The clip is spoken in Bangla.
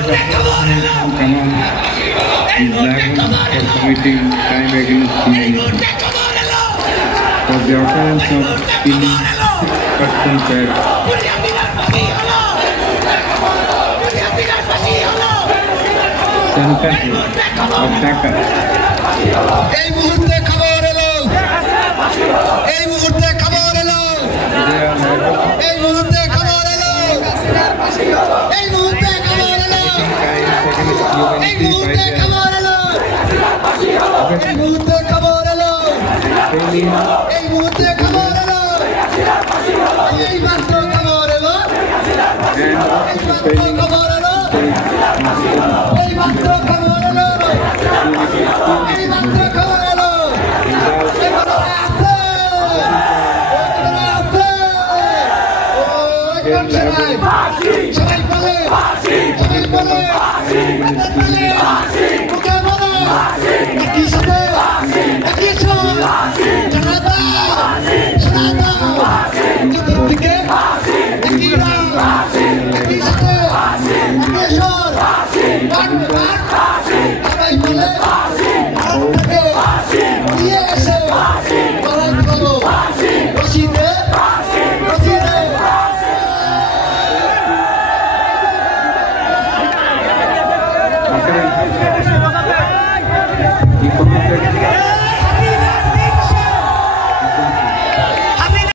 for committing crime against humanity. For the occurrence of killing persons at Center of Dhaka. এই মুহূর্তে খবর এলো এই মুহূর্তে খবর এলো এই মুহূর্তে খবর এলো এই মুহূর্তে খবর এলো এই মুহূর্তে খবর এলো এই মুহূর্তে খবর এলো এই মুহূর্তে খবর এলো এই মাত্র খবর এলো এই মাত্র খবর এলো এই মাত্র খবর এলো এই মাত্র খবর এলো সবাই বলে সবাই বলে ওকে বলো একই সাথে একই সব জানা দাও শোনা দাও একই দিকে একই রাম একই সাথে একই স্বর সবাই বলে